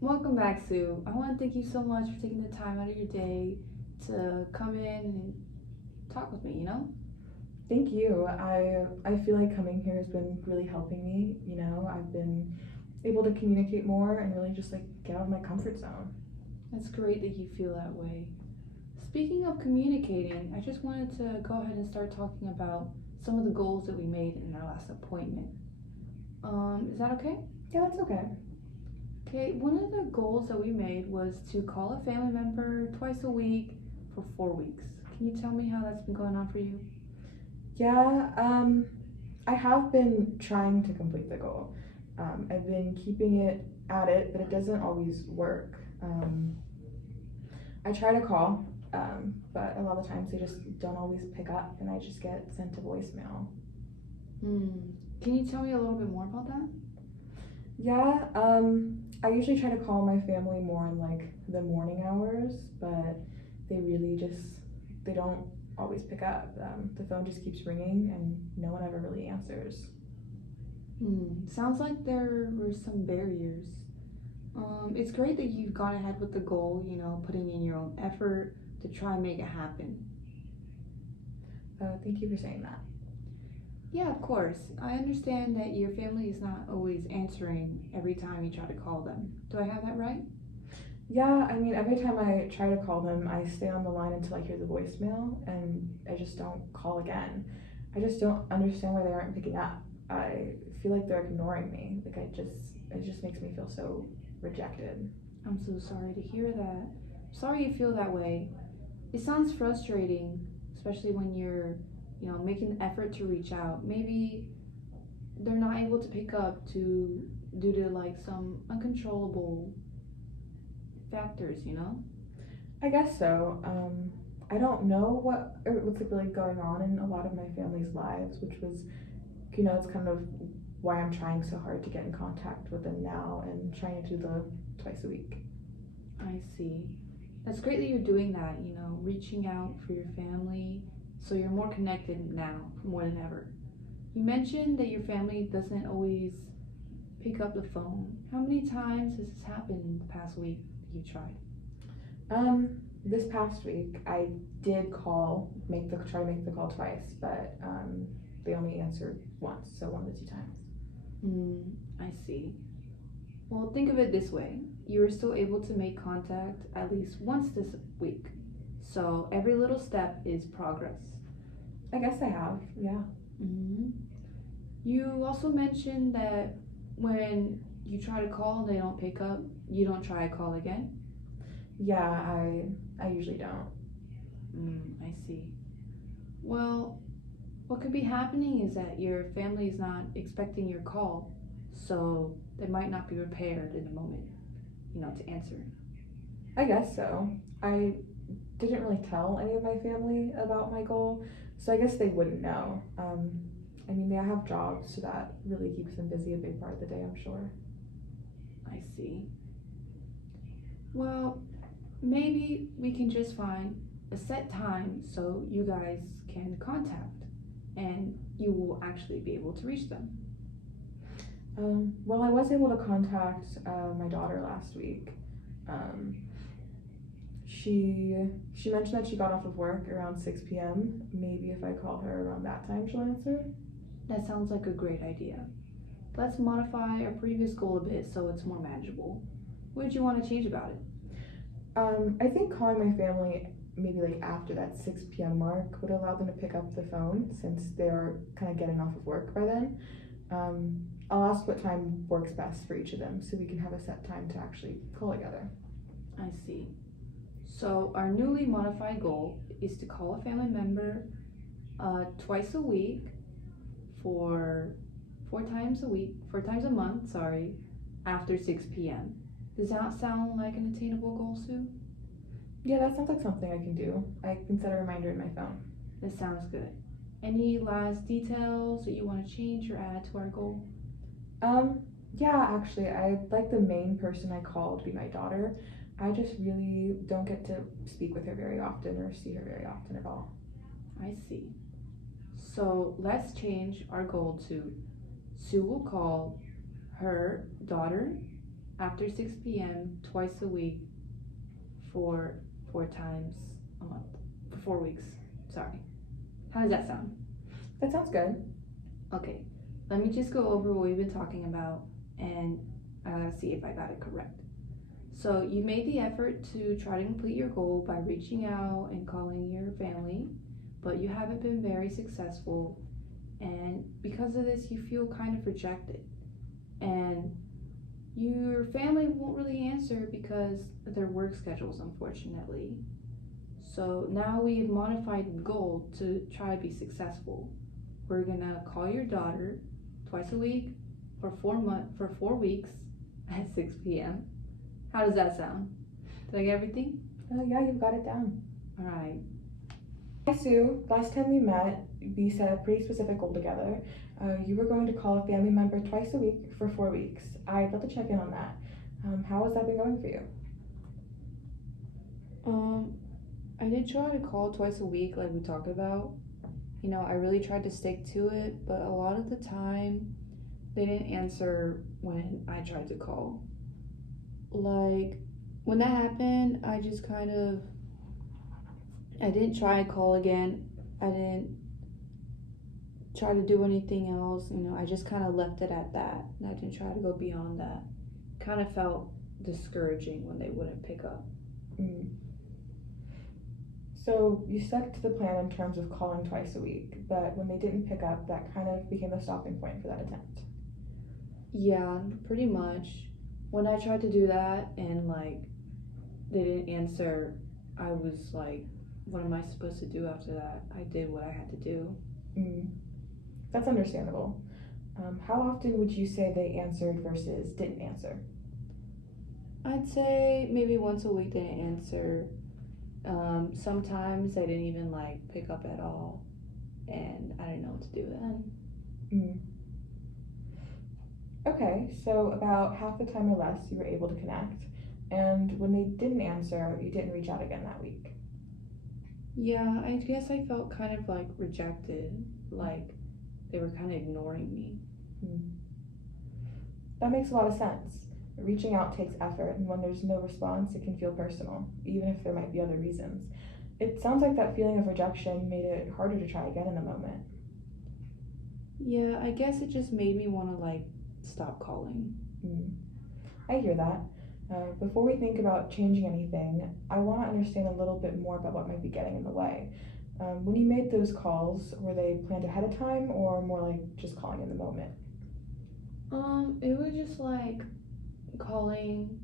Welcome back, Sue. I want to thank you so much for taking the time out of your day to come in and talk with me. Thank you. I feel like coming here has been really helping me. I've been able to communicate more and really just like get out of my comfort zone. It's great that you feel that way. Speaking of communicating, I just wanted to go ahead and start talking about some of the goals that we made in our last appointment. Is that okay? Yeah, that's okay. Okay, one of the goals that we made was to call a family member twice a week for 4 weeks. Can you tell me how that's been going on for you? Yeah, I have been trying to complete the goal. I've been keeping it at it, but it doesn't always work. I try to call, but a lot of times they just don't always pick up, and I just get sent to voicemail. Hmm. Can you tell me a little bit more about that? Yeah, I usually try to call my family more in like the morning hours, but they really just they don't always pick up. The phone just keeps ringing and no one ever really answers. Sounds like there were some barriers. It's great that you've gone ahead with the goal, putting in your own effort to try and make it happen. Thank you for saying that. Yeah, of course. I understand that your family is not always answering every time you try to call them. Do I have that right? Yeah, I mean, every time I try to call them, I stay on the line until I hear the voicemail and I just don't call again. I just don't understand why they aren't picking up. I feel like they're ignoring me. It just makes me feel so rejected. I'm so sorry to hear that. Sorry you feel that way. It sounds frustrating, especially when you're making the effort to reach out. Maybe they're not able to pick up due to like some uncontrollable factors. I guess so. I don't know what's like really going on in a lot of my family's lives, which was, it's kind of why I'm trying so hard to get in contact with them now and trying to do the twice a week. I see. That's great that you're doing that, reaching out for your family so you're more connected now more than ever. You mentioned that your family doesn't always pick up the phone. How many times has this happened in the past week that you've tried? This past week I did try to make the call twice, but they only answered once, so one of the two times. I see. Well, think of it this way. You were still able to make contact at least once this week. So every little step is progress. I guess I have, yeah. hmm You also mentioned that when you try to call and they don't pick up, you don't try to call again. Yeah, I usually don't. I see. Well, what could be happening is that your family is not expecting your call, so they might not be prepared in the moment, to answer. I guess so. I didn't really tell any of my family about my goal, so I guess they wouldn't know. I mean, they have jobs, so that really keeps them busy a big part of the day, I'm sure. I see. Well, maybe we can just find a set time so you guys can contact and you will actually be able to reach them. Well, I was able to contact my daughter last week. Um, she mentioned that she got off of work around 6 p.m. Maybe if I call her around that time, she'll answer. That sounds like a great idea. Let's modify our previous goal a bit so it's more manageable. What did you want to change about it? I think calling my family maybe like after that 6 p.m. mark would allow them to pick up the phone since they're kind of getting off of work by then. I'll ask what time works best for each of them so we can have a set time to actually call together. I see. So, our newly modified goal is to call a family member twice a week for 4 times a month, sorry, after 6 p.m. Does that sound like an attainable goal, Sue? Yeah, that sounds like something I can do. I can set a reminder in my phone. That sounds good. Any last details that you want to change or add to our goal? Um, yeah, actually, I'd like the main person I call to be my daughter. I just really don't get to speak with her very often or see her very often at all. I see. So let's change our goal to Sue will call her daughter after 6 p.m. twice a week for 4 times a month for 4 weeks. Sorry. How does that sound? That sounds good. Okay, let me just go over what we've been talking about and see if I got it correct. So, you made the effort to try to complete your goal by reaching out and calling your family, but you haven't been very successful, and because of this, you feel kind of rejected. And your family won't really answer because of their work schedules, unfortunately. So, now we've modified the goal to try to be successful. We're gonna call your daughter twice a week for 4 weeks at 6 p.m. How does that sound? Did I get everything? Yeah, you've got it down. All right. Hi, Sue. Last time we met, we set a pretty specific goal together. You were going to call a family member twice a week for 4 weeks. I'd love to check in on that. How has that been going for you? I did try to call twice a week, like we talked about. I really tried to stick to it, but a lot of the time they didn't answer when I tried to call. Like, when that happened, I just I didn't try to call again. I didn't try to do anything else. I just kind of left it at that. And I didn't try to go beyond that. Kind of felt discouraging when they wouldn't pick up. Mm. So you stuck to the plan in terms of calling twice a week, but when they didn't pick up, that kind of became a stopping point for that attempt. Yeah, pretty much. When I tried to do that and they didn't answer, I was like, what am I supposed to do after that? I did what I had to do. That's understandable. How often would you say they answered versus didn't answer? I'd say maybe once a week they didn't answer. Sometimes they didn't even pick up at all, and I didn't know what to do then. Okay, so about half the time or less you were able to connect, and when they didn't answer, you didn't reach out again that week. Yeah, I guess I felt kind of rejected, like they were kind of ignoring me. That makes a lot of sense. Reaching out takes effort, and when there's no response, it can feel personal, even if there might be other reasons. It sounds like that feeling of rejection made it harder to try again in the moment. Yeah, I guess it just made me want to stop calling. I hear that. Before we think about changing anything, I want to understand a little bit more about what might be getting in the way. When you made those calls, were they planned ahead of time or more like just calling in the moment? It was just calling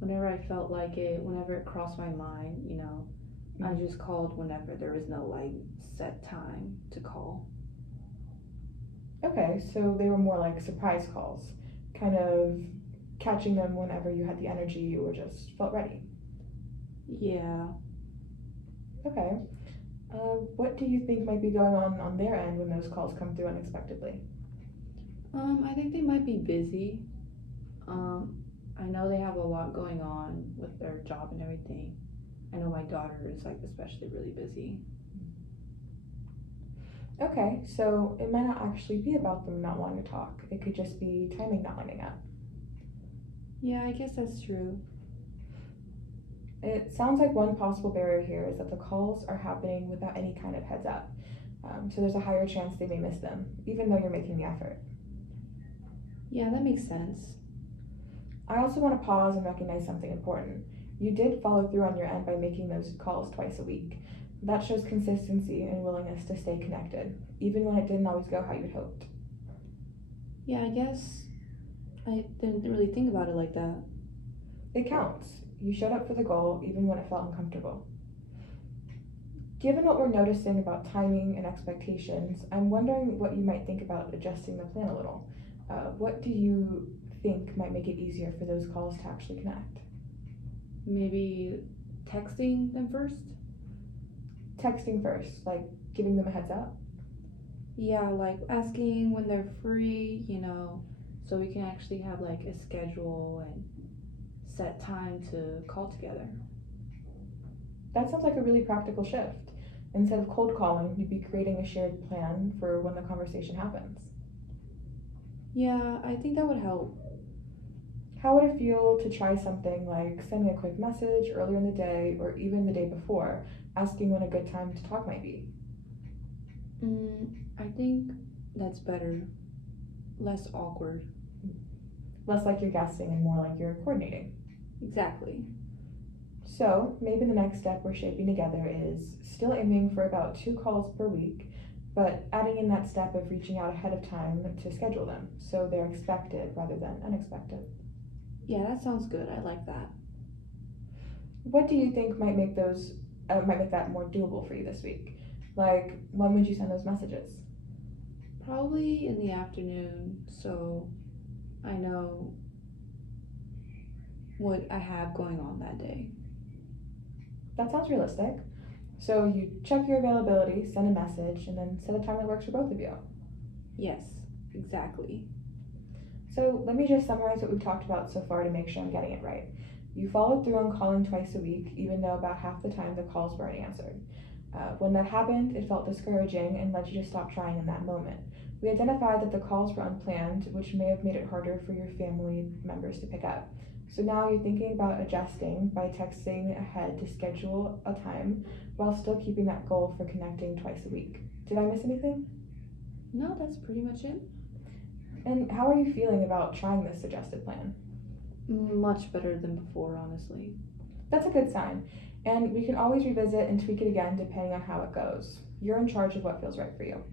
whenever I felt like it, whenever it crossed my mind, I just called whenever there was no set time to call. Okay, so they were more like surprise calls, kind of catching them whenever you had the energy or just felt ready. Yeah. Okay. What do you think might be going on their end when those calls come through unexpectedly? I think they might be busy. I know they have a lot going on with their job and everything. I know my daughter is especially really busy. Okay, so it might not actually be about them not wanting to talk. It could just be timing not lining up. Yeah, I guess that's true. It sounds like one possible barrier here is that the calls are happening without any kind of heads up. So there's a higher chance they may miss them, even though you're making the effort. Yeah, that makes sense. I also want to pause and recognize something important. You did follow through on your end by making those calls twice a week. That shows consistency and willingness to stay connected, even when it didn't always go how you'd hoped. Yeah, I guess I didn't really think about it like that. It counts. You showed up for the goal, even when it felt uncomfortable. Given what we're noticing about timing and expectations, I'm wondering what you might think about adjusting the plan a little. What do you think might make it easier for those calls to actually connect? Maybe texting them first? Texting first, like giving them a heads up? Yeah, asking when they're free, so we can actually have a schedule and set time to call together. That sounds like a really practical shift. Instead of cold calling, you'd be creating a shared plan for when the conversation happens. Yeah, I think that would help. How would it feel to try something like sending a quick message earlier in the day or even the day before, asking when a good time to talk might be? I think that's better. Less awkward. Less like you're guessing and more like you're coordinating. Exactly. So, maybe the next step we're shaping together is still aiming for about 2 calls per week, but adding in that step of reaching out ahead of time to schedule them so they're expected rather than unexpected. Yeah, that sounds good. I like that. What do you think might make that more doable for you this week? Like, when would you send those messages? Probably in the afternoon, so I know what I have going on that day. That sounds realistic. So you check your availability, send a message, and then set a time that works for both of you. Yes, exactly. So let me just summarize what we've talked about so far to make sure I'm getting it right. You followed through on calling twice a week, even though about half the time the calls weren't answered. When that happened, it felt discouraging and led you to stop trying in that moment. We identified that the calls were unplanned, which may have made it harder for your family members to pick up. So now you're thinking about adjusting by texting ahead to schedule a time while still keeping that goal for connecting twice a week. Did I miss anything? No, that's pretty much it. And how are you feeling about trying this suggested plan? Much better than before, honestly. That's a good sign. And we can always revisit and tweak it again depending on how it goes. You're in charge of what feels right for you.